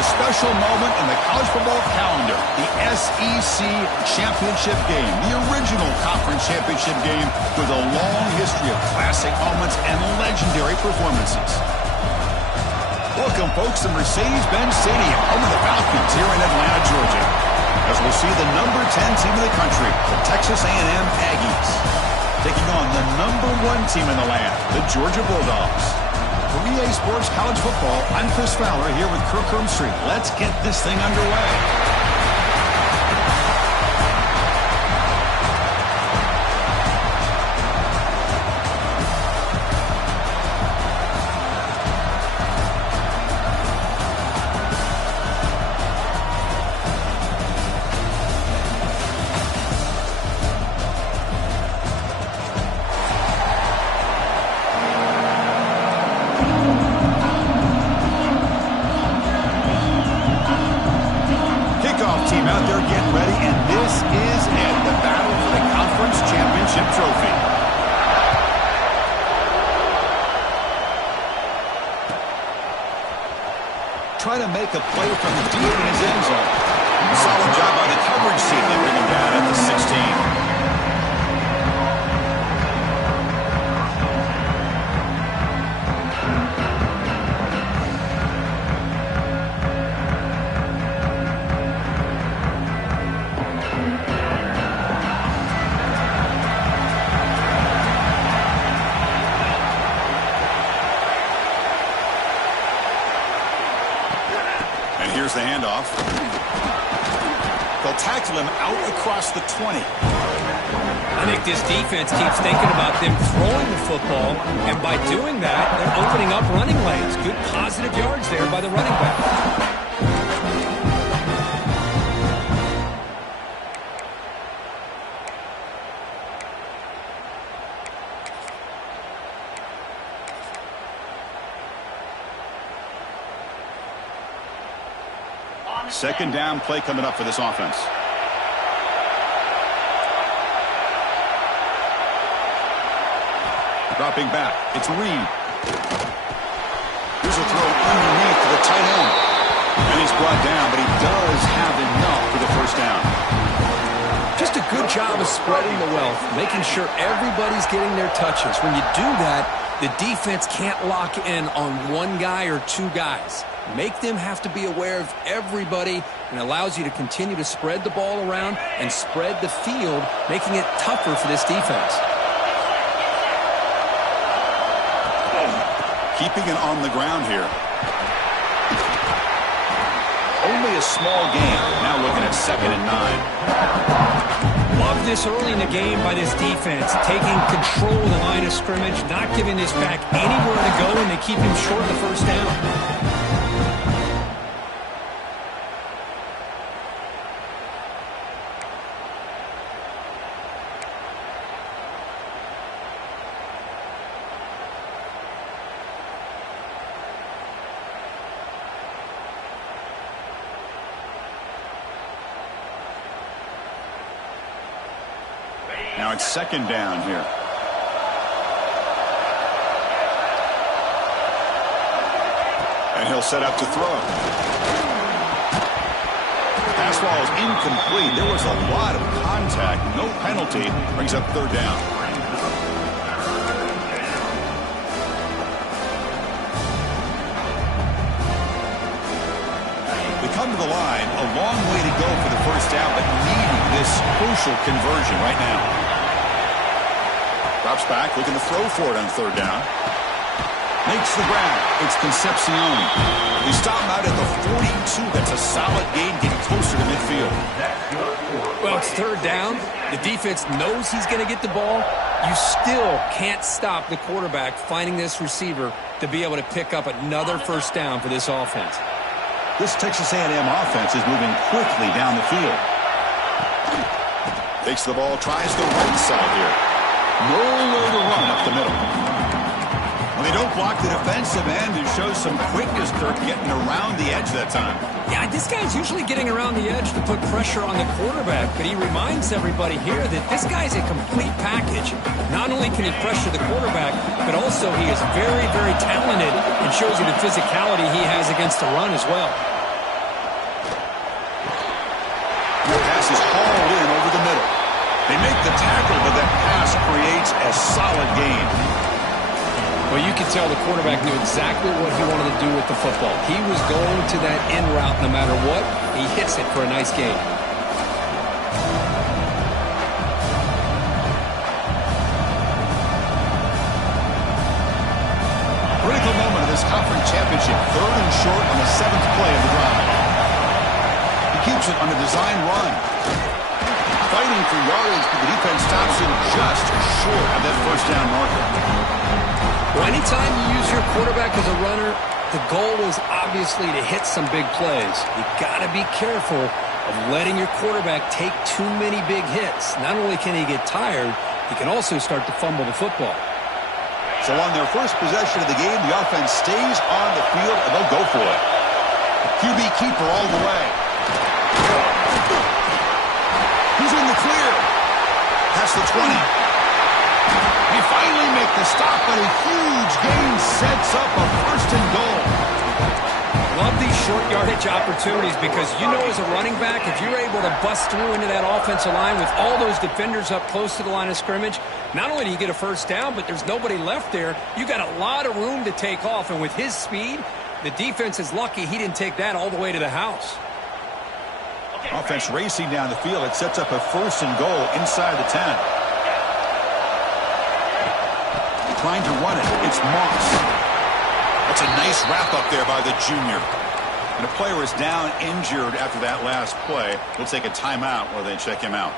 a special moment in the college football calendar, the SEC Championship game, the original conference championship game with a long history of classic moments and legendary performances. Welcome, folks, to Mercedes-Benz Stadium, home of the Falcons here in Atlanta, Georgia, as we'll see the number 10 team in the country, the Texas A&M Aggies, taking on the number 1 team in the land, the Georgia Bulldogs. For EA Sports College Football, I'm Chris Fowler here with Kirk Hermstreet. Let's get this thing underway. Team out there getting ready, and this is it, the battle for the conference championship trophy. Trying to make a play from the deep in his end zone. Solid job by the coverage team. They bring him down at the 16. Here's the handoff. They'll tackle him out across the 20. I think this defense keeps thinking about them throwing the football, and by doing that, they're opening up running lanes. Good positive yards there by the running back. Second down play coming up for this offense. Dropping back. It's Reed. Here's a throw underneath to the tight end. And he's brought down, but he does have enough for the first down. Just a good job of spreading the wealth, making sure everybody's getting their touches. When you do that, the defense can't lock in on one guy or two guys. Make them have to be aware of everybody, and allows you to continue to spread the ball around and spread the field, making it tougher for this defense. Keeping it on the ground here. Only a small gain. Now looking at 2nd and 9. Love this early in the game by this defense, taking control of the line of scrimmage, not giving this back anywhere to go, and they keep him short of the first down. Now it's 2nd down here. And he'll set up to throw. Pass ball is incomplete. There was a lot of contact. No penalty. Brings up 3rd down. We come to the line. A long way to go for the first down, but needing this crucial conversion right now. Drops back, looking to throw for it on 3rd down. Makes the grab. It's Concepcion. He stopped out at the 42. That's a solid gain, getting closer to midfield. Well, it's 3rd down. The defense knows he's going to get the ball. You still can't stop the quarterback finding this receiver to be able to pick up another first down for this offense. This Texas A&M offense is moving quickly down the field. Takes the ball, tries the right side here. Nowhere to run up the middle. When they don't block the defensive end, it shows some quickness, Kirk, getting around the edge that time. Yeah, this guy's usually getting around the edge to put pressure on the quarterback, but he reminds everybody here that this guy's a complete package. Not only can he pressure the quarterback, but also he is very, very talented and shows you the physicality he has against the run as well. the tackle, but that pass creates a solid gain. Well, you could tell the quarterback knew exactly what he wanted to do with the football. He was going to that in route no matter what. He hits it for a nice gain. Critical moment of this conference championship. 3rd and short on the 7th play of the drive. He keeps it on a design run. Fighting for yardage, but the defense stops him just short of that first down marker. Well, anytime you use your quarterback as a runner, the goal is obviously to hit some big plays. You got to be careful of letting your quarterback take too many big hits. Not only can he get tired, he can also start to fumble the football. So on their first possession of the game, the offense stays on the field, and they'll go for it. QB keeper all the way. He's in the clear. That's the 20. They finally make the stop, but a huge gain sets up a 1st and goal. Love these short yardage opportunities because you know as a running back, if you're able to bust through into that offensive line with all those defenders up close to the line of scrimmage, not only do you get a first down, but there's nobody left there. You got a lot of room to take off, and with his speed, the defense is lucky he didn't take that all the way to the house. Offense racing down the field. It sets up a 1st and goal inside the 10. Trying to run it. It's Moss. That's a nice wrap-up there by the junior. And a player is down injured after that last play. We'll take a timeout while they check him out.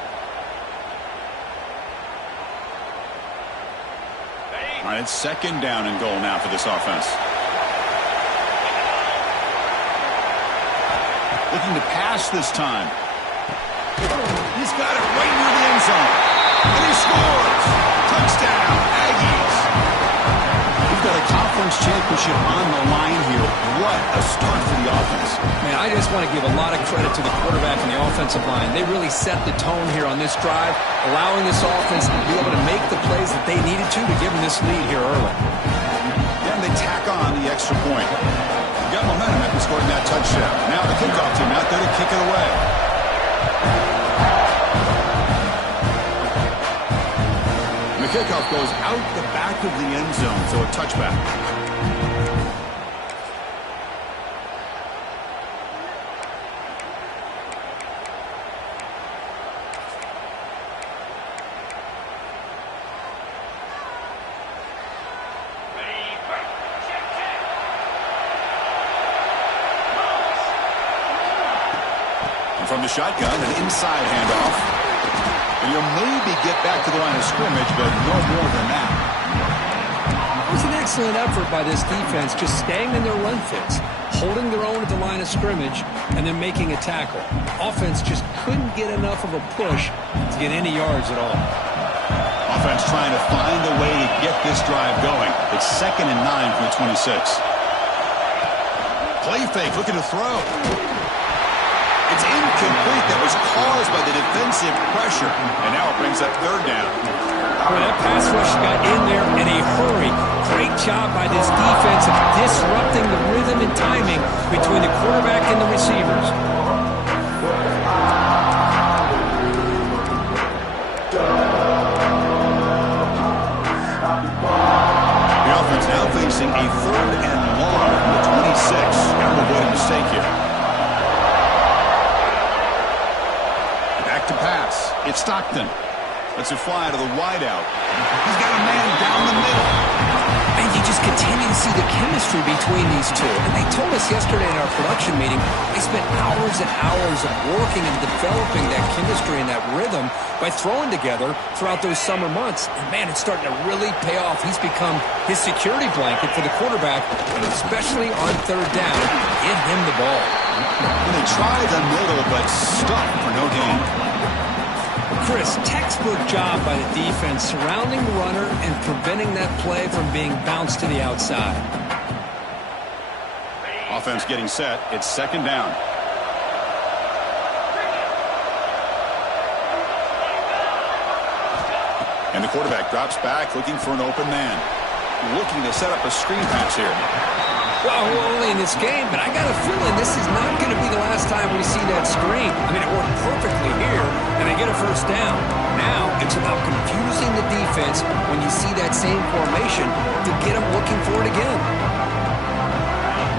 All right, it's 2nd down and goal now for this offense. Looking to pass this time. He's got it right near the end zone. And he scores! Touchdown, Aggies! We've got a conference championship on the line here. What a start for the offense. Man, I just want to give a lot of credit to the quarterback and the offensive line. They really set the tone here on this drive, allowing this offense to be able to make the plays that they needed to give them this lead here early. Then they tack on the extra point. Got momentum after scoring that touchdown. Now the kickoff team out there to kick it away. And the kickoff goes out the back of the end zone, so a touchback. From the shotgun, an inside handoff. And you'll maybe get back to the line of scrimmage, but no more than that. It was an excellent effort by this defense, just staying in their run fits, holding their own at the line of scrimmage, and then making a tackle. Offense just couldn't get enough of a push to get any yards at all. Offense trying to find a way to get this drive going. It's 2nd and 9 from the 26. Play fake, looking to throw. It's incomplete. That was caused by the defensive pressure. And now it brings up 3rd down. Well, that pass rush got in there in a hurry. Great job by this defense of disrupting the rhythm and timing between the quarterback and the receivers. The offense now facing a 3rd and long from the 26. Got to avoid a mistake here. To pass. It's Stockton. Lets it fly to the wideout. He's got a man down the middle. And you just continue to see the chemistry between these two. And they told us yesterday in our production meeting, they spent hours and hours of working and developing that chemistry and that rhythm by throwing together throughout those summer months. And man, it's starting to really pay off. He's become his security blanket for the quarterback, and especially on 3rd down, get him the ball. And they try the middle, but stuck for no gain. Chris, textbook job by the defense surrounding the runner and preventing that play from being bounced to the outside. Offense getting set. It's 2nd down. And the quarterback drops back looking for an open man. Looking to set up a screen pass here. Well, only in this game, but I got a feeling this is not going to be the last time we see that screen. I mean, it worked perfectly here, and they get a 1st down. Now It's about confusing the defense when you see that same formation to get them looking for it again.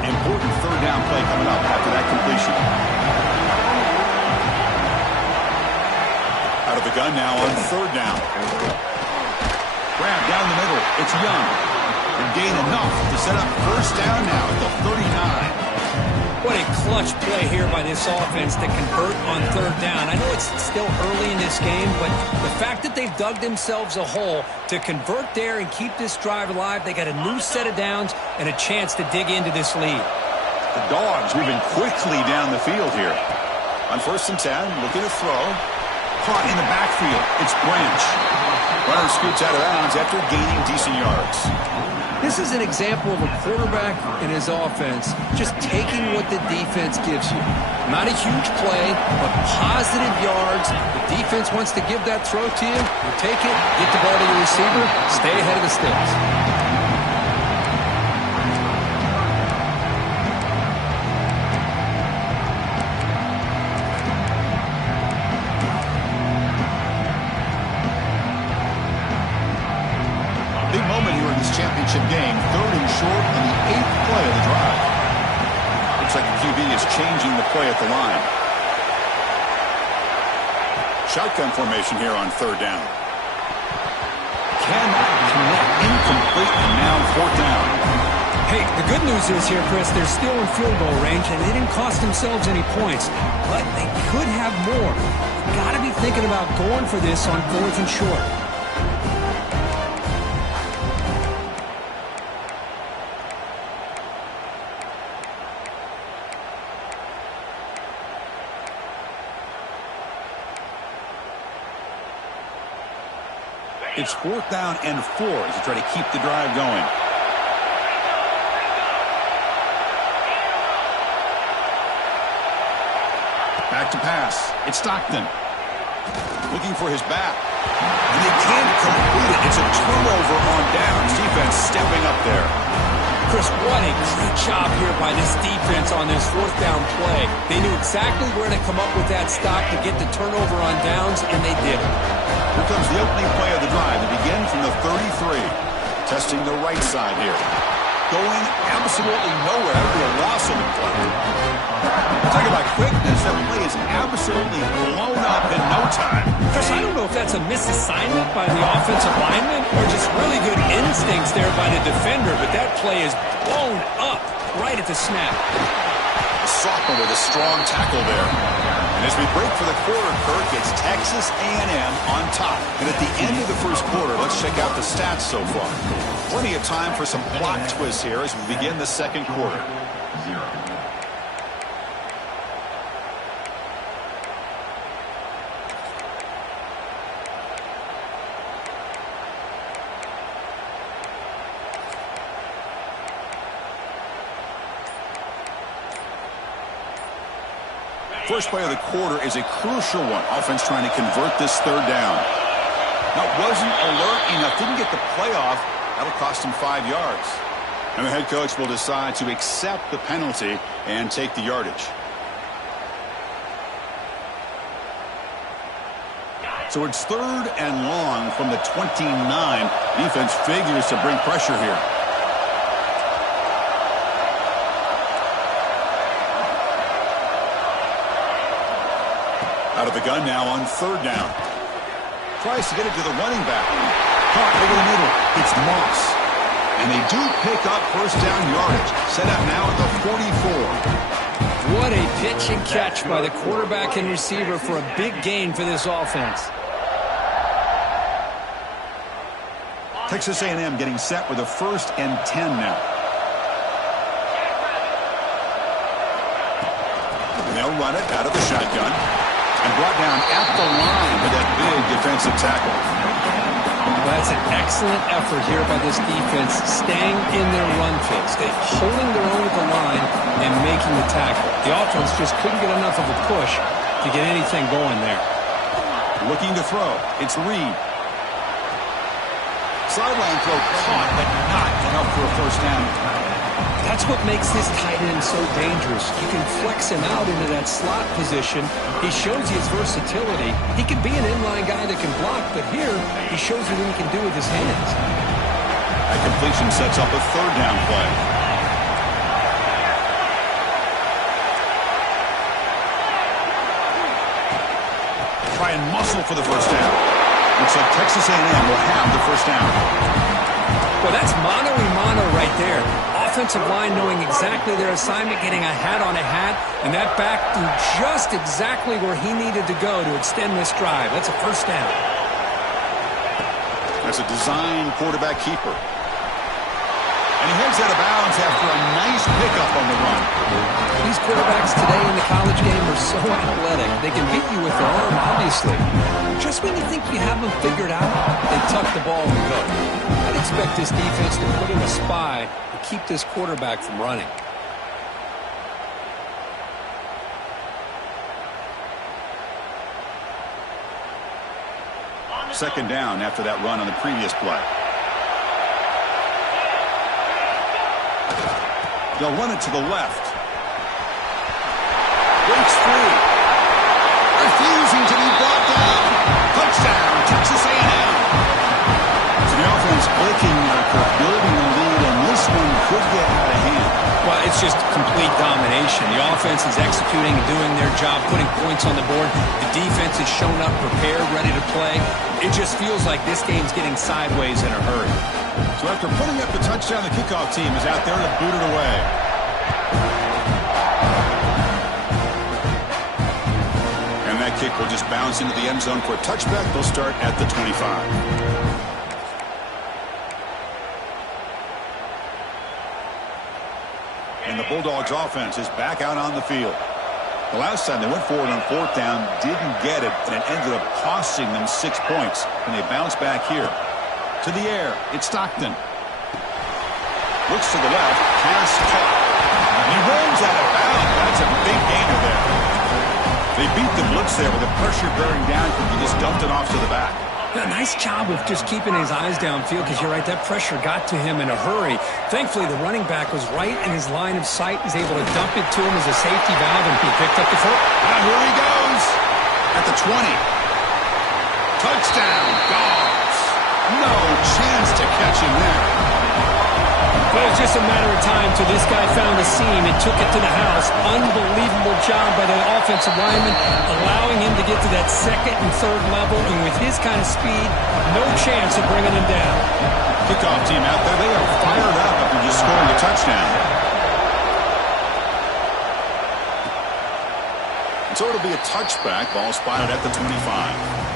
Important third down play coming up after that completion. Out of the gun now on third down. Grab down the middle. It's Young. And gain enough to set up first down now at the 39. What a clutch play here by this offense to convert on third down. I know it's still early in this game, but the fact that they've dug themselves a hole to convert there and keep this drive alive, they got a new set of downs and a chance to dig into this lead. The Dogs moving quickly down the field here. On 1st and 10, looking to throw. Caught in the backfield. It's Branch. Runner scoots out of bounds after gaining decent yards. This is an example of a quarterback and his offense just taking what the defense gives you. Not a huge play, but positive yards. The defense wants to give that throw to you. You take it, get the ball to your receiver, stay ahead of the sticks. Championship game, 3rd and short on the 8th play of the drive. Looks like the QB is changing the play at the line. Shotgun formation here on 3rd down. Cannot connect, incomplete, and now 4th down. Hey, the good news is here, Chris, they're still in field goal range, and they didn't cost themselves any points, but they could have more. Got to be thinking about going for this on 4th and short. It's 4th down and 4 as you try to keep the drive going. Back to pass. It's Stockton. Looking for his back. And they can't complete it. It's a turnover on downs. Defense stepping up there. Chris, what a great job here by this defense on this 4th down play. They knew exactly where to come up with that stop to get the turnover on downs, and they did it. Here comes the opening play of the drive. They begin from the 33. Testing the right side here. Going absolutely nowhere after a loss of the play. Talk about quickness. That play is absolutely blown up in no time. Chris, I don't know if that's a misassignment by the offensive lineman or just really good instincts there by the defender, but that play is blown up right at the snap. The sophomore with a strong tackle there. And as we break for the quarter, Kirk, it's Texas A&M on top. And at the end of the first quarter, let's check out the stats so far. Plenty of time for some plot twists here as we begin the second quarter. First play of the quarter is a crucial one. Offense trying to convert this 3rd down. Now, wasn't alert enough. Didn't get the playoff. That'll cost him 5 yards. And the head coach will decide to accept the penalty and take the yardage. So it's 3rd and long from the 29. Defense figures to bring pressure here. Out of the gun now on 3rd down. Tries to get it to the running back. Caught over the middle. It's Moss. And they do pick up first down yardage. Set up now at the 44. What a pitch and catch by the quarterback and receiver for a big gain for this offense. Texas A&M getting set with a 1st and 10 now. They'll run it out of the shotgun. And brought down at the line with that big defensive tackle. Well, that's an excellent effort here by this defense, staying in their run phase. They're holding their own at the line and making the tackle. The offense just couldn't get enough of a push to get anything going there. Looking to throw. It's Reed. Sideline throw caught, but not enough for a first down. That's what makes this tight end so dangerous. You can flex him out into that slot position. He shows you his versatility. He can be an inline guy that can block, but here he shows you what he can do with his hands. That completion sets up a third down play. Try and muscle for the first down. Looks like Texas A&M will have the first down. Well, that's mano-a-mano right there. Offensive line knowing exactly their assignment, getting a hat on a hat, and that back threw just exactly where he needed to go to extend this drive. That's a first down. That's a design quarterback keeper. And he heads out of bounds after a nice pickup on the run. These quarterbacks today in the college game are so athletic. They can beat you with their arm, obviously. Just when you think you have them figured out, they tuck the ball and go. I'd expect this defense to put in a spy to keep this quarterback from running. Second down after that run on the previous play. They'll run it to the left. Breaks free. Refusing to be brought down. Touchdown, Texas A&M. So the offense breaking building a lead, and this one could get out of hand. Well, it's just complete domination. The offense is executing and doing their job, putting points on the board. The defense is shown up, prepared, ready to play. It just feels like this game's getting sideways in a hurry. So after putting up the touchdown, the kickoff team is out there to boot it away. And that kick will just bounce into the end zone for a touchback. They'll start at the 25. And the Bulldogs offense is back out on the field. The last time they went forward on fourth down, didn't get it, and it ended up costing them 6 points. And they bounce back here. To the air, it's Stockton. Looks to the left, pass caught. He rolls out of bounds. That's a big gainer there. They beat the blitz there with the pressure bearing down because he just dumped it off to the back. Yeah, nice job of just keeping his eyes downfield because you're right, that pressure got to him in a hurry. Thankfully, the running back was right in his line of sight. He's able to dump it to him as a safety valve, and he picked up the foot. Here he goes at the 20. Touchdown, Dogs. No chance to catch him there. Well, it was just a matter of time till this guy found a seam and took it to the house. Unbelievable job by the offensive lineman, allowing him to get to that second and third level, and with his kind of speed, no chance of bringing him down. Kickoff team out there, they are fired up after just scoring a touchdown. So it'll be a touchback, ball spotted at the 25.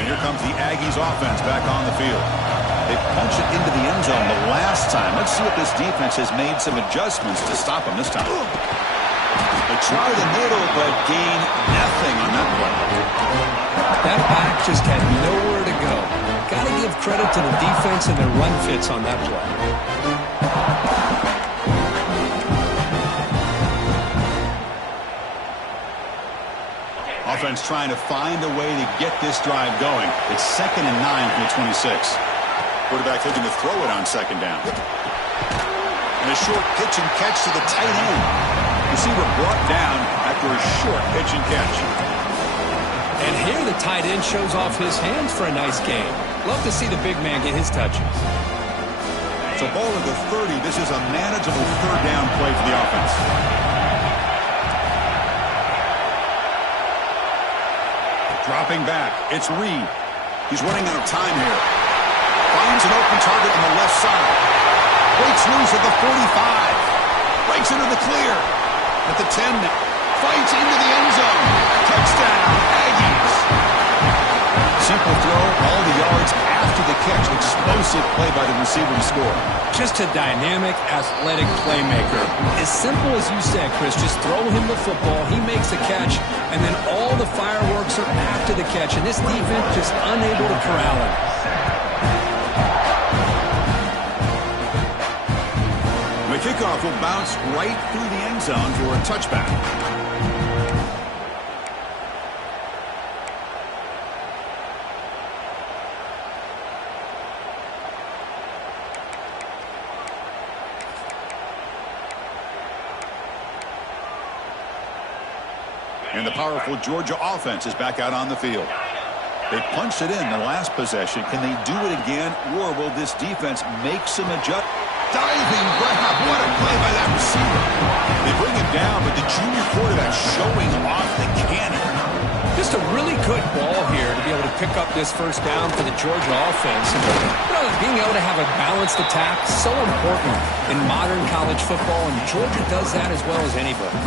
Here comes the Aggies offense back on the field. They punch it into the end zone the last time. Let's see if this defense has made some adjustments to stop them this time. They try the middle, but gain nothing on that play. That back just had nowhere to go. Got to give credit to the defense and their run fits on that play. Offense trying to find a way to get this drive going. It's 2nd and 9 from the 26. Quarterback looking to throw it on second down. And a short pitch and catch to the tight end. Receiver brought down after a short pitch and catch. And here the tight end shows off his hands for a nice game. Love to see the big man get his touches. So ball at the 30. This is a manageable third down play for the offense. Dropping back, it's Reed. He's running out of time here. Finds an open target on the left side. Breaks loose at the 45. Breaks into the clear. At the 10 now. Fights into the end zone. Touchdown, Aggies. Simple throw, all the yards after the catch. Explosive play by the receiver to score. Just a dynamic, athletic playmaker. As simple as you said, Chris, just throw him the football, he makes a catch, and then all the fireworks are after the catch, and this defense just unable to corral him. The kickoff will bounce right through the end zone for a touchback. And the powerful Georgia offense is back out on the field. They punched it in the last possession. Can they do it again, or will this defense make some adjustments? Diving grab. What a play by that receiver. They bring him down, but the junior quarterback showing off the cannon. Just a really good ball here to be able to pick up this first down for the Georgia offense. Being able to have a balanced attack, so important in modern college football, and Georgia does that as well as anybody.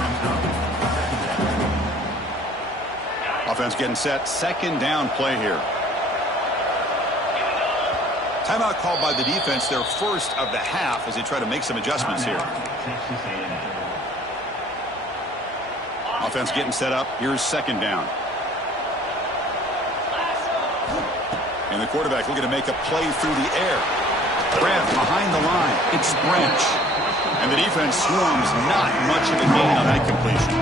Offense getting set. Second down play here. Timeout called by the defense, their first of the half, as they try to make some adjustments here. Offense getting set up. Here's second down. And the quarterback looking to make a play through the air. Grab behind the line. It's Branch. And the defense swarms. Not much of a gain on that completion.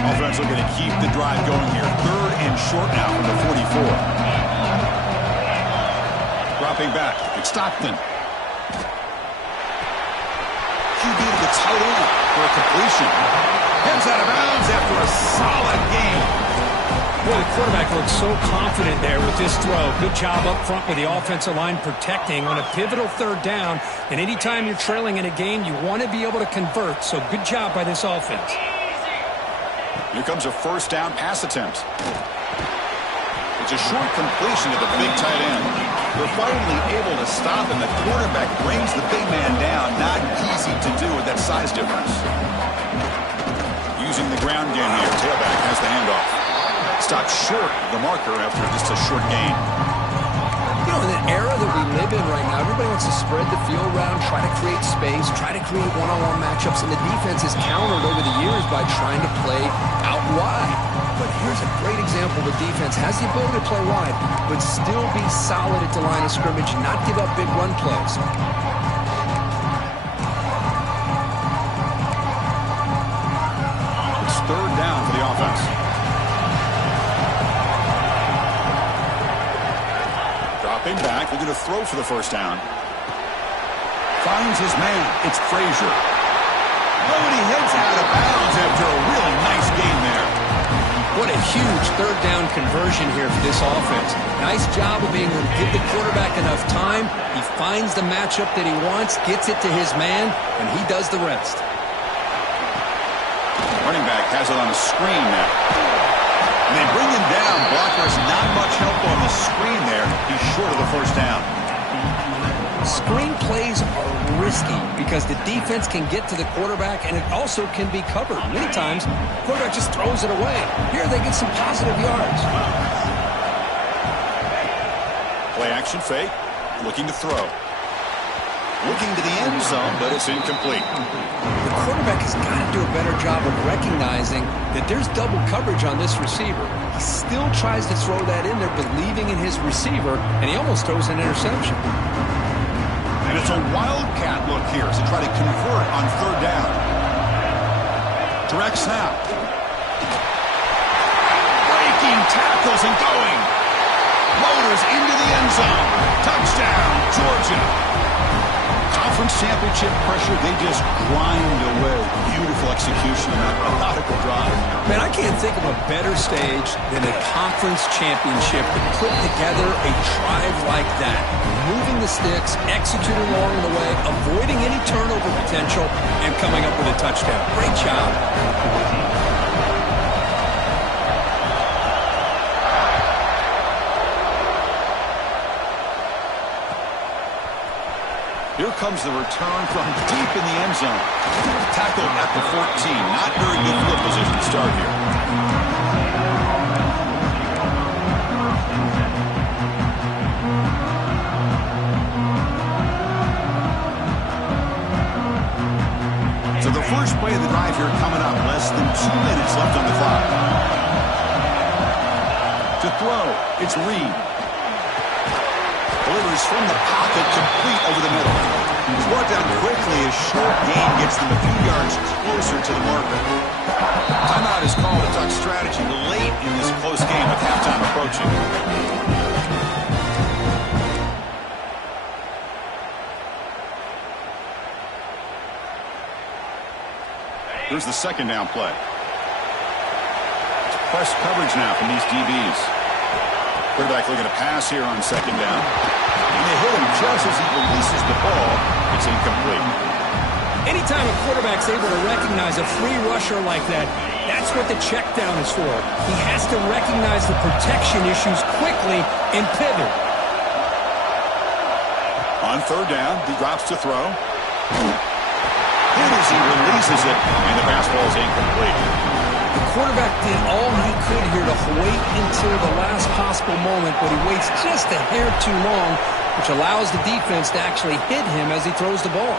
Offense looking to keep the drive going here. Third and short now from the 44. Dropping back. It's Stockton. QB to the tight end for a completion. Heads out of bounds after a solid game. Boy, the quarterback looks so confident there with this throw. Good job up front with the offensive line protecting on a pivotal third down. And anytime you're trailing in a game, you want to be able to convert. So good job by this offense. Here comes a first down pass attempt. It's a short completion to the big tight end. They're finally able to stop him. The quarterback brings the big man down. Not easy to do with that size difference. Using the ground game here. Tailback has the handoff. Stopped short of the marker after just a short gain. You know, in the era that we live in right now, everybody wants to spread the field around, try to create space, try to create one-on-one matchups, and the defense is countered over the years by trying to play out wide. But here's a great example. The defense has the ability to play wide, but still be solid at the line of scrimmage, not give up big run plays. It's third down for the offense. Dropping back, looking to throw for the first down. Finds his man. It's Frazier. Oh, and he heads out of bounds after a really nice gain there. What a huge third down conversion here for this offense. Nice job of being able to give the quarterback enough time. He finds the matchup that he wants, gets it to his man, and he does the rest. Running back has it on a screen now. And they bring him down. Blockers not much help on the screen there. He's short of the first down. Screen plays are risky because the defense can get to the quarterback and it also can be covered. Many times, the quarterback just throws it away. Here they get some positive yards. Play action fake. Looking to throw. Looking to the end zone, but it's incomplete. The quarterback has got to do a better job of recognizing that there's double coverage on this receiver. He still tries to throw that in there, believing in his receiver, and he almost throws an interception. And it's a wildcat look here as they try to convert on third down. Direct snap. Breaking tackles and going. Motors into the end zone. Touchdown, Georgia. Conference championship pressure, they just grind away. Beautiful execution on that methodical drive. Man, I can't think of a better stage than a conference championship to put together a drive like that. Moving the sticks, executing along the way, avoiding any turnover potential, and coming up with a touchdown. Great job. Here comes the return from deep in the end zone. Tackled at the 14. Not very good field position to start here. So the first play of the drive here coming up. Less than 2 minutes left on the clock. To throw, it's Reed. Delivers from the pocket, complete over the middle. He's brought down quickly as short gain gets them a few yards closer to the marker. Timeout is called to talk strategy late in this close game with halftime approaching. Here's the second down play. It's press coverage now from these DBs. Quarterback looking to pass here on second down. And they hit him just as he releases the ball. It's incomplete. Anytime a quarterback's able to recognize a free rusher like that, that's what the check down is for. He has to recognize the protection issues quickly and pivot. On third down, he drops to throw. And as he releases it, and the pass ball is incomplete. The quarterback did all he could here to wait until the last possible moment, but he waits just a hair too long, which allows the defense to actually hit him as he throws the ball.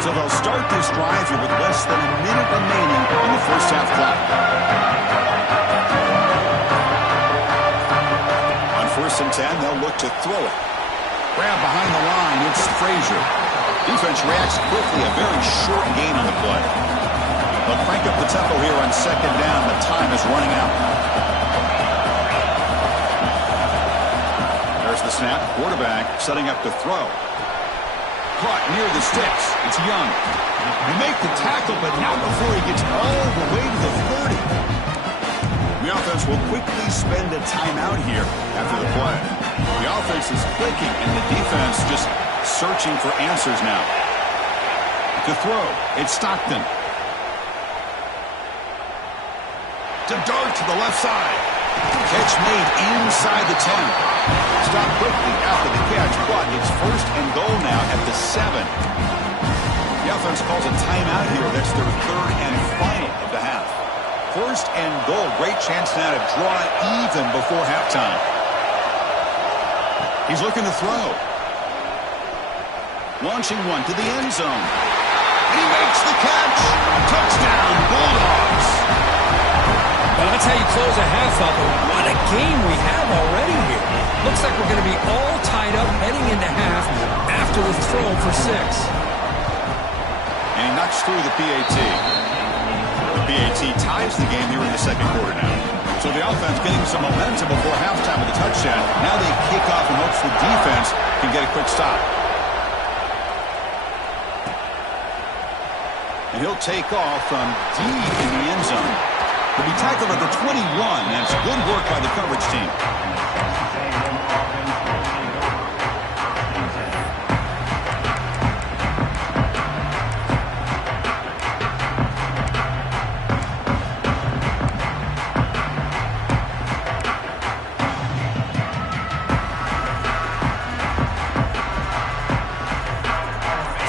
So they'll start this drive here with less than a minute remaining in the first half clock. On 1st and 10, they'll look to throw it. Grab behind the line, it's Frazier. Defense reacts quickly, a very short gain on the play. They'll crank up the tempo here on second down. The time is running out. There's the snap. Quarterback setting up to throw. Caught near the sticks. It's Young. They make the tackle, but not before he gets all the way to the 30. The offense will quickly spend a timeout here after the play. The offense is clicking, and the defense just searching for answers now. To throw, it's Stockton. To dart to the left side. Catch made inside the 10. Stopped quickly after the catch, but it's 1st and goal now at the 7. The offense calls a timeout here. That's their 3rd and final of the half. 1st and goal. Great chance now to draw even before halftime. He's looking to throw. Launching one to the end zone. He makes the catch. Touchdown, Bulldogs. Well, that's how you close a half up. What a game we have already here. Looks like we're going to be all tied up heading into half after the throw for 6. And he knocks through the PAT. The PAT ties the game here in the second quarter now. So the offense getting some momentum before halftime with a touchdown. Now they kick off in hopes the defense can get a quick stop. And he'll take off from deep in the end zone. He'll be tackled at the 21. That's good work by the coverage team.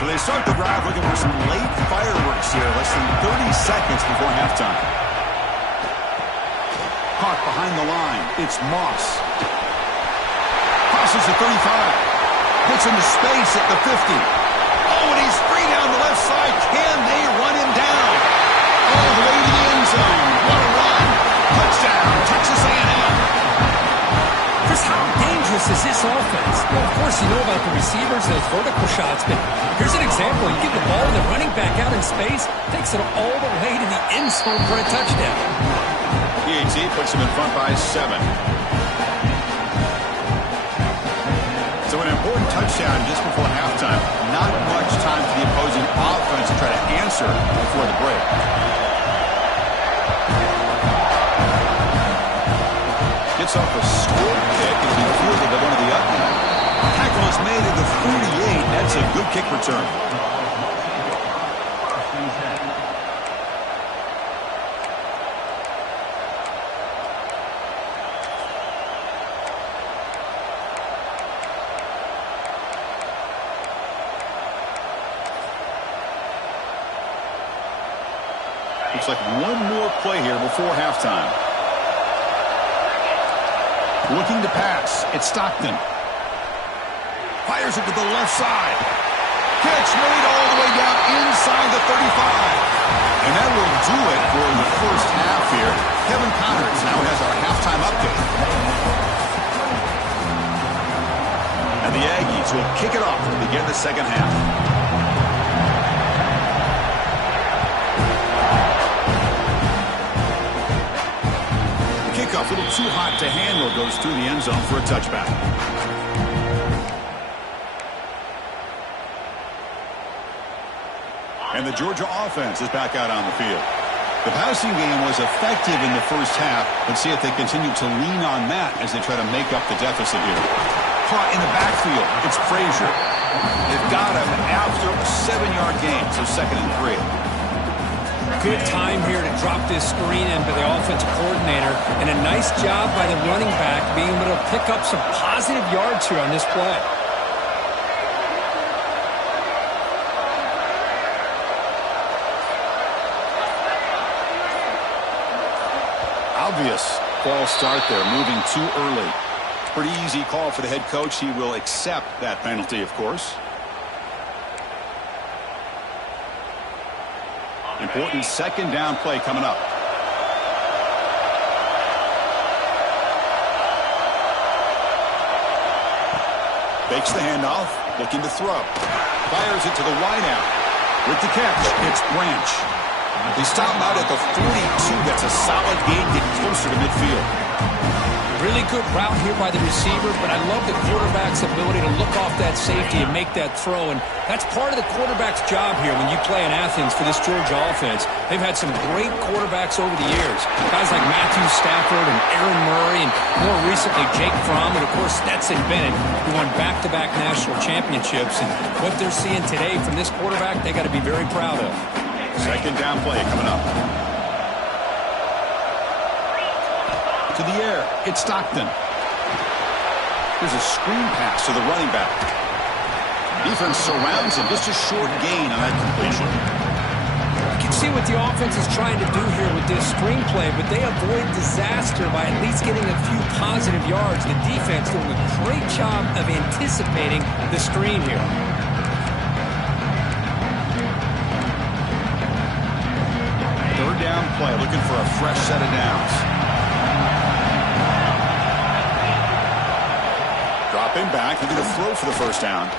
So they start the drive looking for some late fireworks here, less than 30 seconds before halftime. Caught behind the line. It's Moss. Crosses the 35. Gets into space at the 50. Oh, and he's free down the left side. Can they run him down? All the way to the end zone. What a run. Touchdown, Texas A&M. Chris, how dangerous is this offense? Well, of course, you know about the receivers, those vertical shots, but here's an example. You get the ball to the running back out in space, takes it all the way to the end zone for a touchdown. PAT puts him in front by 7. So an important touchdown just before halftime. Not much time for the opposing offense to try to answer before the break. Gets off a score kick and he fielded at one of the up. Tackle is made at the 48. That's a good kick return. Looks like one more play here before halftime. Looking to pass. It's Stockton. Fires it to the left side. Catch made all the way down inside the 35. And that will do it for the first half here. Kevin Connors now has our halftime update. And the Aggies will kick it off to begin the second half. a little too hot to handle. Goes through the end zone for a touchback. And the Georgia offense is back out on the field. The passing game was effective in the first half. Let's see if they continue to lean on that as they try to make up the deficit here. Caught in the backfield. It's Frazier. They've got him after a 7-yard gain, so 2nd and 3. Good time here to drop this screen in by the offensive coordinator, and a nice job by the running back being able to pick up some positive yards here on this play. Obvious false start there, moving too early. Pretty easy call for the head coach. He will accept that penalty, of course. Important 2nd down play coming up. Fakes the handoff, looking to throw. Fires it to the wideout. With the catch, it's Branch. They stop him out at the 42. That's a solid gain, getting closer to midfield. Really good route here by the receiver, but I love the quarterback's ability to look off that safety and make that throw, and that's part of the quarterback's job here when you play in Athens for this Georgia offense. They've had some great quarterbacks over the years, guys like Matthew Stafford and Aaron Murray, and more recently Jake Fromm, and of course Stetson Bennett, who won back-to-back national championships. And what they're seeing today from this quarterback, they got to be very proud of. 2nd down play coming up. To the air, it's Stockton. There's a screen pass to the running back. Defense surrounds him, just a short gain on that completion. You can see what the offense is trying to do here with this screenplay, but they avoid disaster by at least getting a few positive yards. The defense doing a great job of anticipating the screen here. Third down play, looking for a fresh set of downs. Dropping back, looking to throw for the first down.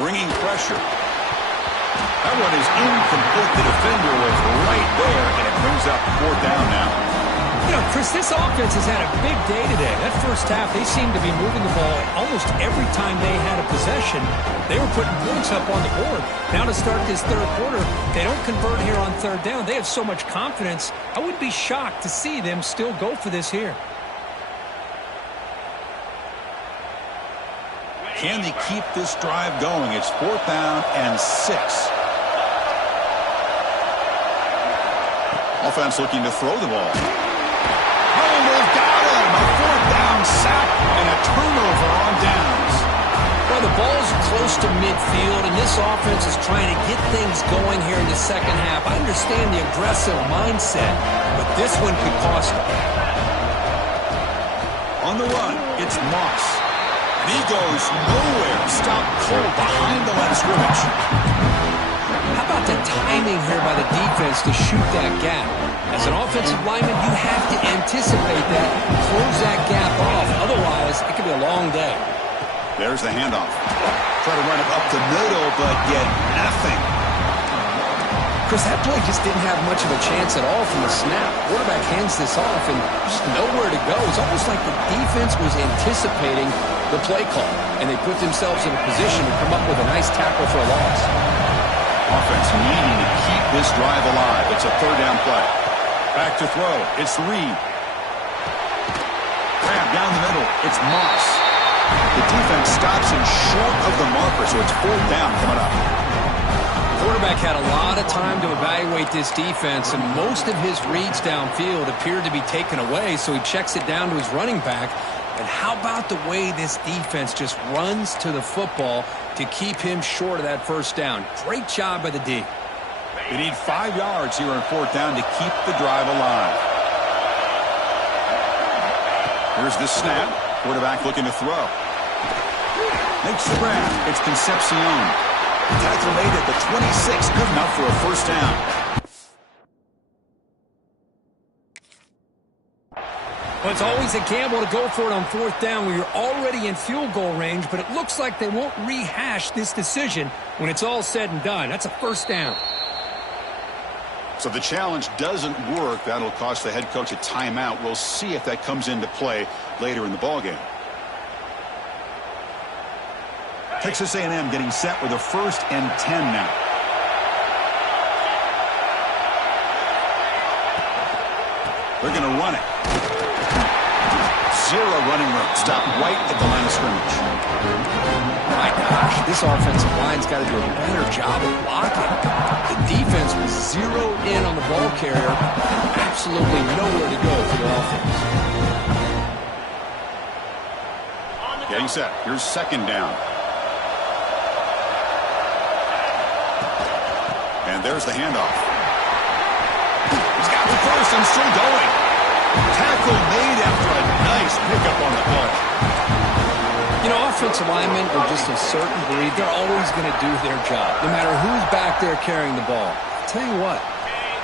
Bringing pressure. That one is incomplete. The defender was right there, and it brings up 4th down now. You know, Chris, this offense has had a big day today. That first half, they seemed to be moving the ball almost every time they had a possession. They were putting points up on the board. Now to start this third quarter, they don't convert here on 3rd down. They have so much confidence. I would be shocked to see them still go for this here. Can they keep this drive going? It's 4th down and 6. Offense looking to throw the ball. Oh, they've got him! A 4th down sack and a turnover on downs. Well, the ball's close to midfield, and this offense is trying to get things going here in the 2nd half. I understand the aggressive mindset, but this one could cost them. On the run, it's Moss. And he goes nowhere. Stopped cold behind the line of scrimmage. How about the timing here by the defense to shoot that gap? As an offensive lineman, you have to anticipate that, close that gap off. Otherwise, it could be a long day. There's the handoff. Try to run it up the middle, but get nothing. Chris, that play just didn't have much of a chance at all from the snap. Quarterback hands this off and just nowhere to go. It's almost like the defense was anticipating the play call, and they put themselves in a position to come up with a nice tackle for a loss. Offense needing to keep this drive alive. It's a 3rd down play. Back to throw. It's Reed. Grab down the middle. It's Moss. The defense stops him short of the marker, so it's 4th down coming up. Quarterback had a lot of time to evaluate this defense, and most of his reads downfield appeared to be taken away, so he checks it down to his running back. And how about the way this defense just runs to the football to keep him short of that first down? Great job by the D. They need 5 yards here on 4th down to keep the drive alive. Here's the snap. Quarterback looking to throw. Makes the grab. It's Concepcion. Tackle made at the 26. Good enough for a first down. Well, it's always a gamble to go for it on 4th down when you're already in field goal range, but it looks like they won't rehash this decision when it's all said and done. That's a first down. So the challenge doesn't work. That'll cost the head coach a timeout. We'll see if that comes into play later in the ballgame. Texas A&M getting set with a 1st and 10 now. They're going to run it. Zero running room. Stop right at the line of scrimmage. My gosh, this offensive line's got to do a better job of blocking. The defense was zeroed in on the ball carrier. Absolutely nowhere to go for the offense. Getting set. Here's 2nd down. And there's the handoff. He's got the 1st and still going. Tackle made after a nice pickup on the play. You know, offensive linemen are just a certain breed. They're always going to do their job, no matter who's back there carrying the ball. I'll tell you what,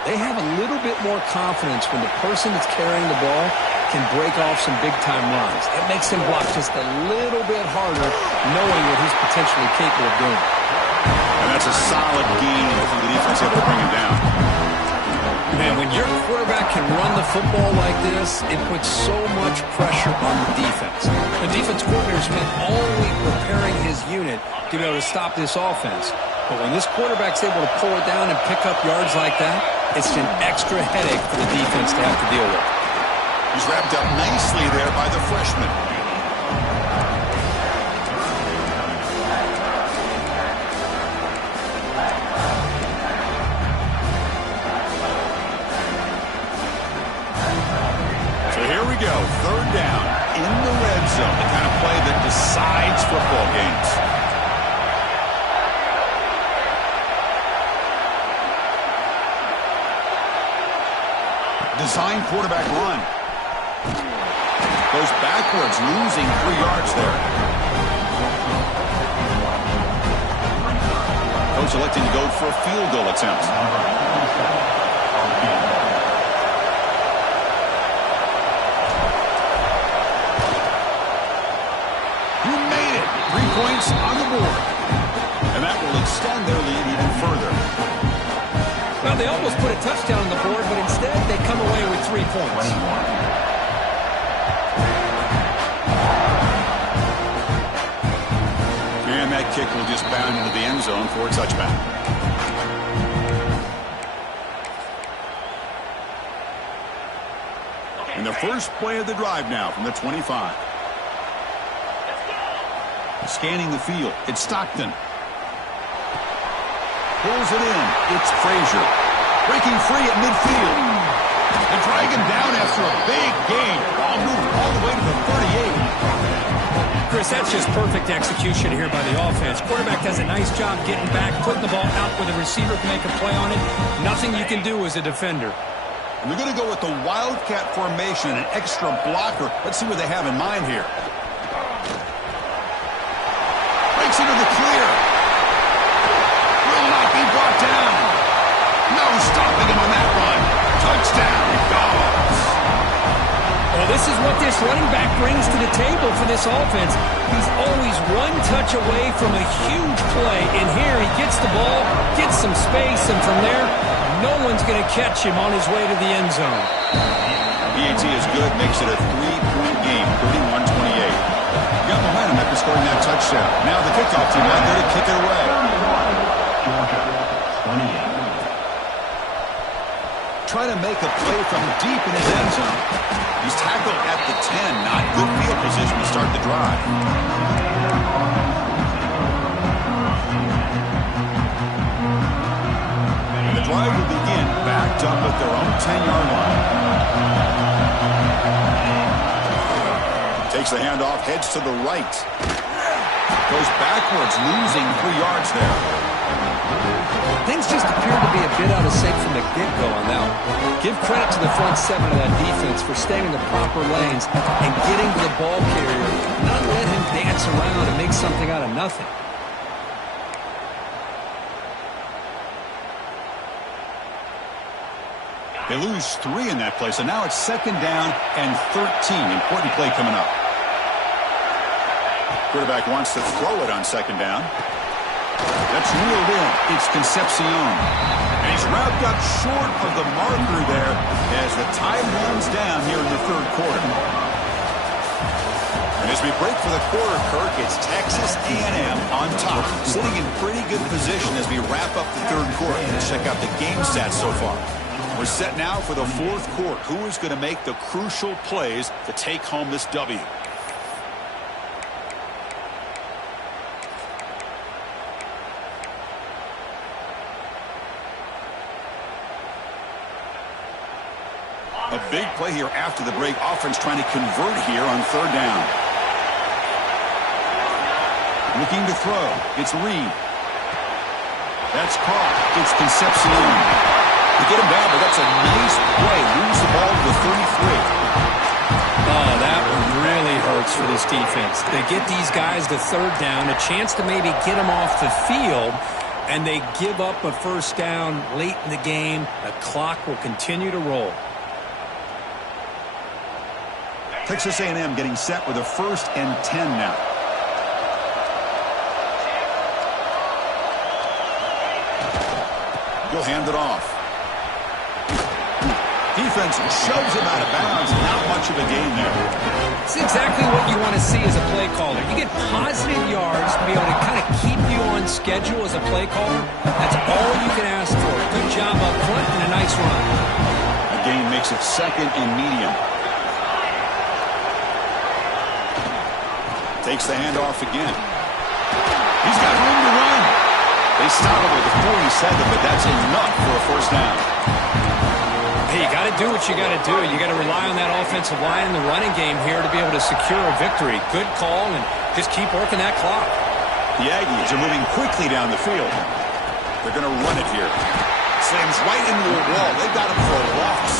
they have a little bit more confidence when the person that's carrying the ball can break off some big-time runs. It makes him block just a little bit harder, knowing what he's potentially capable of doing. And that's a solid gain if the defense able to bring him down. Man, when your quarterback can run the football like this, it puts so much pressure on the defense. The defense coordinator spent all week preparing his unit to be able to stop this offense. But when this quarterback's able to pull it down and pick up yards like that, it's an extra headache for the defense to have to deal with. He's wrapped up nicely there by the freshman. Go. 3rd down in the red zone, the kind of play that decides football games. Design quarterback run. Goes backwards, losing 3 yards there. Coach electing to go for a field goal attempt. Points on the board. And that will extend their lead even further. Well, they almost put a touchdown on the board, but instead they come away with 3 points. And that kick will just bound into the end zone for a touchback. And the first play of the drive now from the 25. Scanning the field. It's Stockton. Pulls it in. It's Frazier. Breaking free at midfield. And drag him down after a big gain. Ball moved all the way to the 38. Chris, that's just perfect execution here by the offense. Quarterback does a nice job getting back, putting the ball out where the receiver can make a play on it. Nothing you can do as a defender. And they're going to go with the Wildcat formation, an extra blocker. Let's see what they have in mind here. Into the clear. Will not be brought down. No stopping him on that run. Touchdown, Dogs. Well, this is what this running back brings to the table for this offense. He's always one touch away from a huge play. And here he gets the ball, gets some space, and from there, no one's going to catch him on his way to the end zone. BAT is good, makes it a 3-point game, 31-28. Got momentum after scoring that touchdown. Now the kickoff team out there to kick it away. Trying to make a play from deep in his end zone. He's tackled at the 10. Not good field position to start the drive. And the drive will begin backed up at their own 10-yard line. Takes the handoff, heads to the right. Goes backwards, losing 3 yards there. Things just appear to be a bit out of sync from the get-go on that one. Give credit to the front 7 of that defense for staying in the proper lanes and getting to the ball carrier, not let him dance around and make something out of nothing. They lose 3 in that play, so now it's 2nd down and 13. Important play coming up. Quarterback wants to throw it on 2nd down. That's reeled in. It's Concepcion. And he's wrapped up short of the marker there as the tide runs down here in the third quarter. And as we break for the quarter, Kirk, it's Texas A&M on top, sitting in pretty good position as we wrap up the third quarter. Let's check out the game stats so far. We're set now for the fourth quarter. Who is going to make the crucial plays to take home this W? A big play here after the break. Offense trying to convert here on third down. Looking to throw. It's Reed. That's caught. It's Concepcion. They get him down, but that's a nice play. Moves the ball to the 33. Oh, that one really hurts for this defense. They get these guys to third down, a chance to maybe get them off the field, and they give up a first down late in the game. The clock will continue to roll. Texas A&M getting set with a 1st and 10 now. He'll hand it off. Defense shoves him out of bounds. Not much of a gain there. It's exactly what you want to see as a play caller. You get positive yards to be able to kind of keep you on schedule as a play caller. That's all you can ask for. Good job up front and a nice run. A gain makes it 2nd and medium. Takes the handoff again. He's got room to run. They stop him with the 47, but that's enough for a first down. Hey, you got to do what you got to do. You got to rely on that offensive line in the running game here to be able to secure a victory. Good call, and just keep working that clock. The Aggies are moving quickly down the field. They're going to run it here. Slams right into a wall. They've got him for a loss.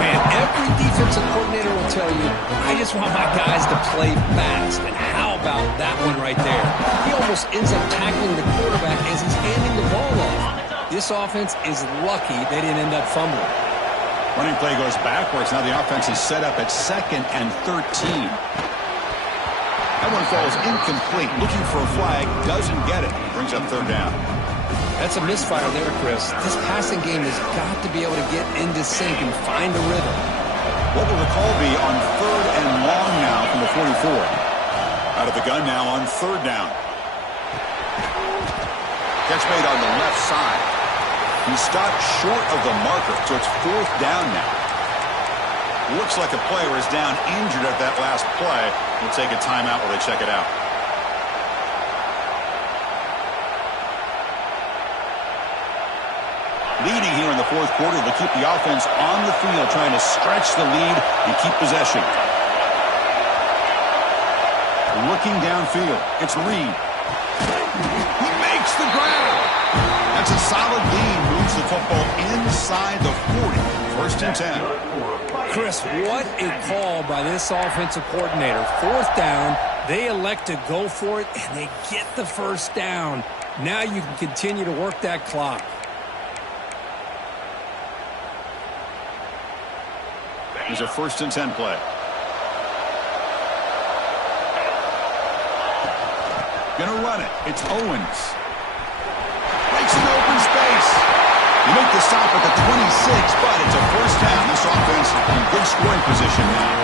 Man, every defensive coordinator will tell you, I just want my guys to play fast. And how about that one right there? He almost ends up tackling the quarterback as he's handing the ball off. This offense is lucky they didn't end up fumbling. Running play goes backwards. Now the offense is set up at 2nd and 13. That one falls incomplete. Looking for a flag. Doesn't get it. Brings up third down. That's a misfire there, Chris. This passing game has got to be able to get into sync and find a rhythm. What will the call be on 3rd and long now from the 44? Out of the gun now on third down. Catch made on the left side. He stopped short of the marker, so it's 4th down now. Looks like a player is down injured at that last play. We'll take a timeout while they check it out. Leading here in the fourth quarter to keep the offense on the field, trying to stretch the lead and keep possession. Looking downfield, it's Reed. He makes the grab. That's a solid lead. Moves the football inside the 40. 1st and 10. Chris, what a call by this offensive coordinator. 4th down. They elect to go for it, and they get the first down. Now you can continue to work that clock. Here's a 1st and 10 play. Gonna run it. It's Owens. Breaks an open space. You make the stop at the 26, but it's a first down. This offense in good scoring position now.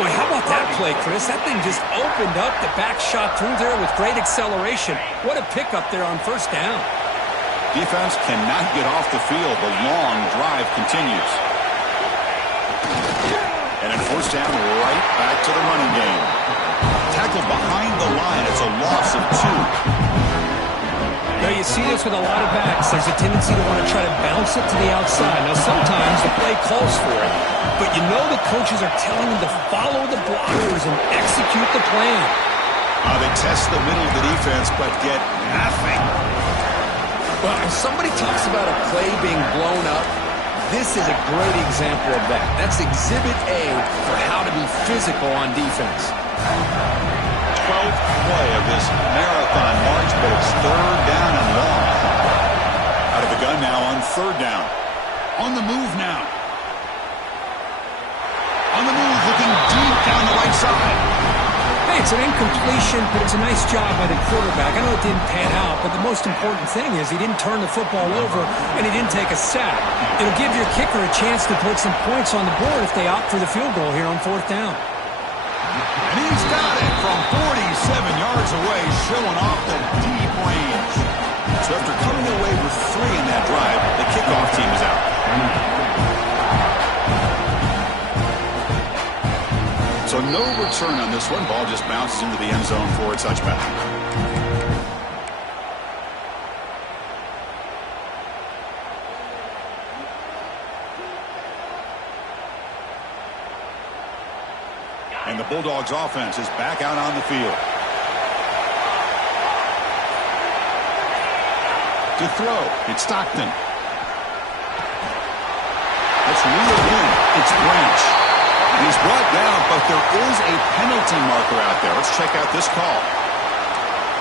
Boy, how about that play, Chris? That thing just opened up. The back shot through there with great acceleration. What a pickup there on first down. Defense cannot get off the field. The long drive continues. And in first down, right back to the running game. Tackled behind the line. It's a loss of 2. Now you see this with a lot of backs. There's a tendency to want to try to bounce it to the outside. Now sometimes the play calls for it, but you know the coaches are telling them to follow the blockers and execute the plan. They test the middle of the defense, but get nothing. Well, if somebody talks about a play being blown up, this is a great example of that. That's Exhibit A for how to be physical on defense. 12th play of this marathon march, but it's 3rd down and long. Out of the gun now on 3rd down. On the move now. On the move, looking deep down the right side. Hey, it's It's an incompletion, but it's a nice job by the quarterback. I know it didn't pan out, but the most important thing is he didn't turn the football over and he didn't take a sack. It'll give your kicker a chance to put some points on the board if they opt for the field goal here on 4th down. And he's got it from 47 yards away, showing off the deep range. So after coming away with 3 in that drive, the kickoff team is out. So no return on this one. Ball just bounces into the end zone for a touchback. And the Bulldogs offense is back out on the field. To throw, it's Stockton. Let's reel it in. It's Branch. And he's brought down, but there is a penalty marker out there. Let's check out this call.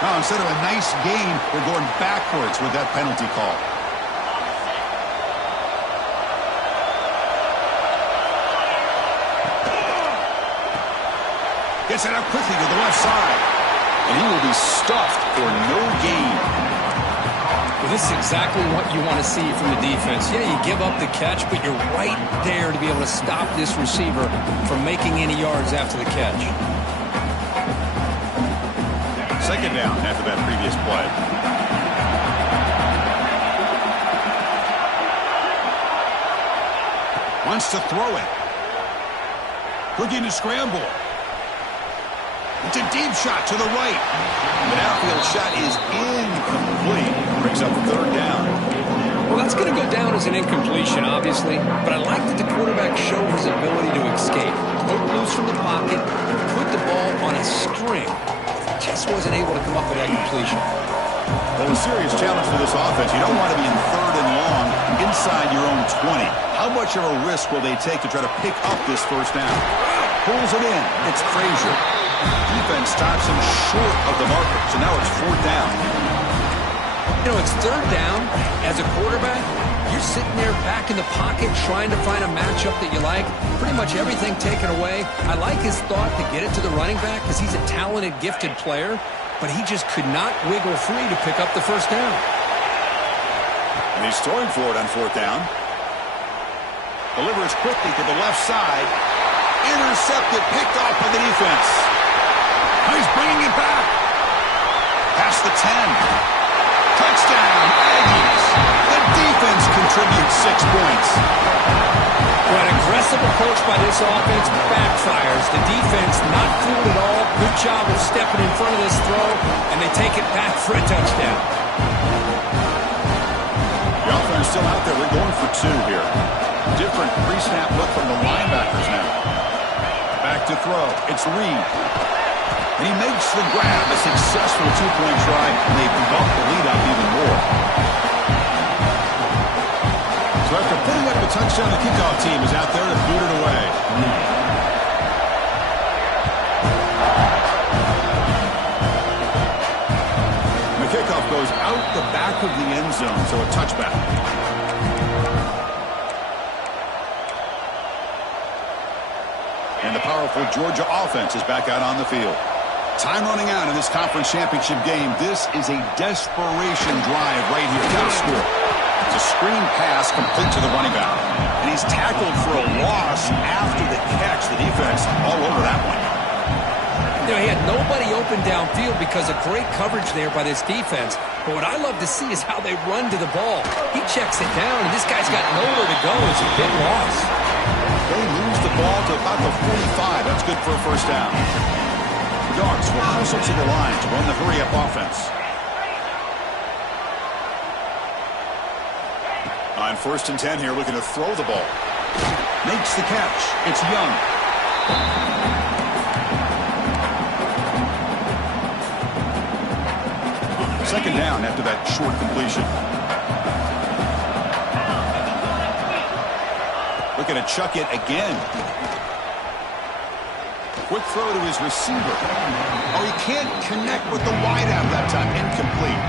Now, instead of a nice gain, we're going backwards with that penalty call. Gets it out quickly to the left side. And he will be stuffed for no gain. Well, this is exactly what you want to see from the defense. Yeah, you give up the catch, but you're right there to be able to stop this receiver from making any yards after the catch. 2nd down after that previous play. Wants to throw it. Looking to scramble. It's a deep shot to the right. The outfield shot is incomplete. Brings up 3rd down. Well, that's going to go down as an incompletion, obviously. But I like that the quarterback showed his ability to escape. Broke loose from the pocket, put the ball on a string. Just wasn't able to come up with that completion. Well, a serious challenge for this offense. You don't want to be in 3rd and long inside your own 20. How much of a risk will they take to try to pick up this 1st down? Pulls it in. It's Frazier. Defense stops him short of the marker, so now it's 4th down. You know, it's 3rd down. As a quarterback, you're sitting there back in the pocket trying to find a matchup that you like. Pretty much everything taken away. I like his thought to get it to the running back because he's a talented, gifted player, but he just could not wiggle free to pick up the 1st down. And he's throwing for it on 4th down. Delivers quickly to the left side. Intercepted, picked off by the defense. He's bringing it back. Past the 10. Touchdown, Aggies. The defense contributes 6 points. Well, an aggressive approach by this offense backfires. The defense not fooled at all. Good job of stepping in front of this throw, and they take it back for a touchdown. The offense still out there. We're going for 2 here. Different pre-snap look from the linebackers now. Back to throw. It's Reed. And he makes the grab, a successful 2-point try, and they bump the lead up even more. So after putting up a touchdown, the kickoff team is out there to boot it away. And the kickoff goes out the back of the end zone, so a touchback. And the powerful Georgia offense is back out on the field. Time running out in this conference championship game. This is a desperation drive right here to score. It's a screen pass complete to the running back. And he's tackled for a loss after the catch. The defense all over that one. You know, he had nobody open downfield because of great coverage there by this defense. But what I love to see is how they run to the ball. He checks it down, and this guy's got nowhere to go. It's a big loss. They lose the ball to about the 45. That's good for a 1st down. The Dogs will hustle to the line to run the hurry-up offense. On 1st and 10 here, looking to throw the ball. Makes the catch. It's Young. Second down after that short completion. Looking to chuck it again. Quick throw to his receiver. Oh, he can't connect with the wideout that time. Incomplete.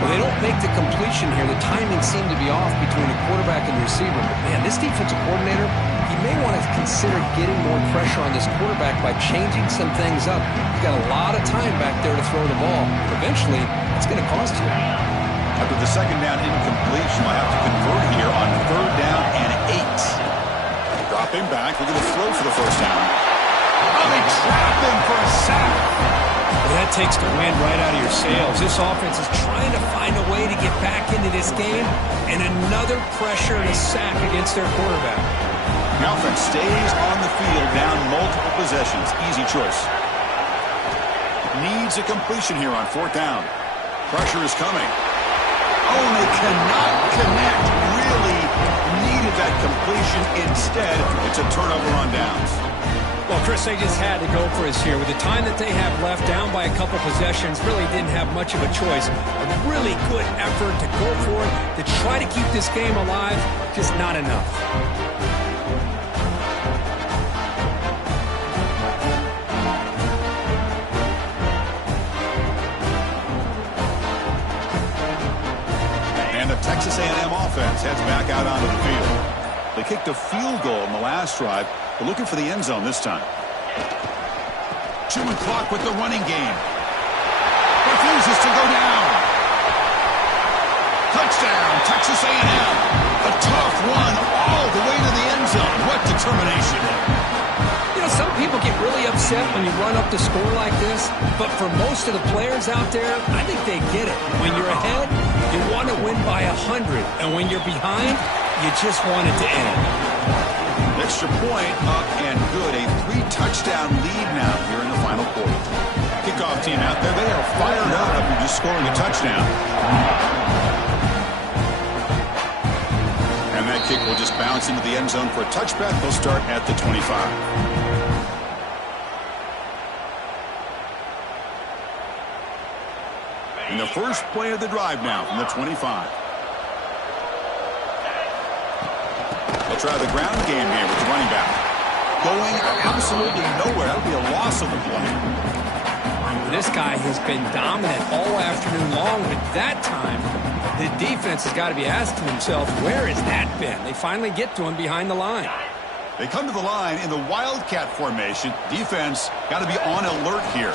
Well, they don't make the completion here. The timing seemed to be off between the quarterback and the receiver. But, man, this defensive coordinator, you may want to consider getting more pressure on this quarterback by changing some things up. You've got a lot of time back there to throw the ball. Eventually, it's going to cost you. After the second down incompletion, we'll have to convert here on third down and 8. Dropping back, looking to throw for the first down. Oh, they trap him for a sack. Well, that takes the wind right out of your sails. This offense is trying to find a way to get back into this game, and another pressure and a sack against their quarterback. The offense stays on the field, down multiple possessions. Easy choice. Needs a completion here on fourth down. Pressure is coming. Oh, they cannot connect. Really needed that completion. Instead, it's a turnover on downs. Well, Chris, they just had to go for us here. With the time that they have left, down by a couple possessions, really didn't have much of a choice. A really good effort to go for it, to try to keep this game alive, just not enough. And the Texas A&M offense heads back out onto the field. They kicked a field goal in the last drive. They're looking for the end zone this time. Chewing clock with the running game. Refuses to go down. Touchdown, Texas A&M. A tough one all the way to the end zone. What determination. You know, some people get really upset when you run up the score like this, but for most of the players out there, I think they get it. When you're ahead, you want to win by 100, and when you're behind, you just want it to end. Extra point up and good. A 3-touchdown lead now here in the final quarter. Kickoff team out there. They are fired up after just scoring a touchdown. And that kick will just bounce into the end zone for a touchback. They'll start at the 25. And the first play of the drive now from the 25. They'll try the ground game here with the running back. Going absolutely nowhere. That'll be a loss of the play. This guy has been dominant all afternoon long, but that time, the defense has got to be asking themselves, where has that been? They finally get to him behind the line. They come to the line in the Wildcat formation. Defense got to be on alert here.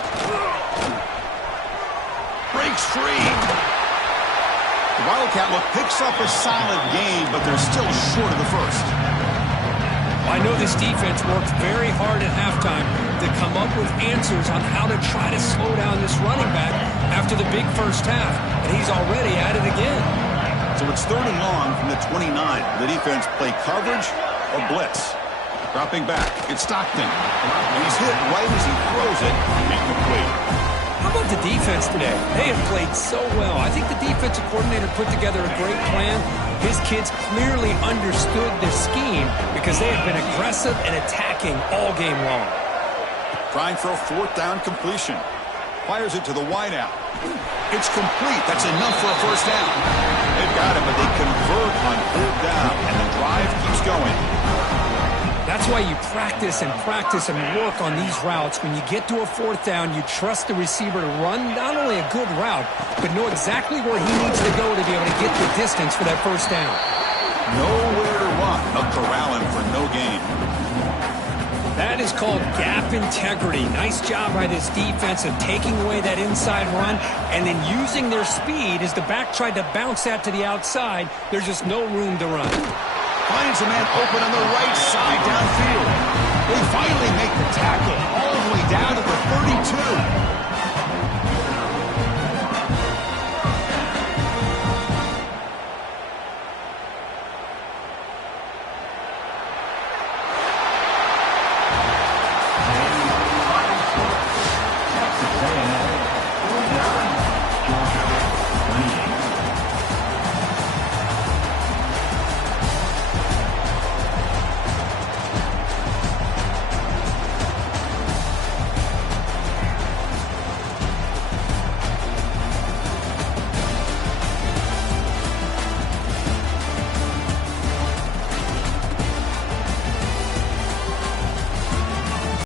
Breaks free. The Wildcat look picks up a solid game, but they're still short of the first. I know this defense worked very hard at halftime to come up with answers on how to try to slow down this running back after the big first half, and he's already at it again. So it's third and long from the 29. The defense play coverage or blitz. Dropping back, it's Stockton. And he's hit right as he throws it, incomplete. How about the defense today? They have played so well. I think the defensive coordinator put together a great plan. His kids clearly understood the scheme because they have been aggressive and attacking all game long. Trying for a fourth down completion. Fires it to the wideout. It's complete. That's enough for a first down. They've got it, but they convert on third down, and the drive keeps going. That's why you practice and work on these routes. When you get to a fourth down, you trust the receiver to run not only a good route, but know exactly where he needs to go to be able to get the distance for that first down. Nowhere to run. They'll corral him for no gain. That is called gap integrity. Nice job by this defense of taking away that inside run and then using their speed as the back tried to bounce that to the outside. There's just no room to run. Finds a man open on the right side downfield. They finally make the tackle all the way down to the 32.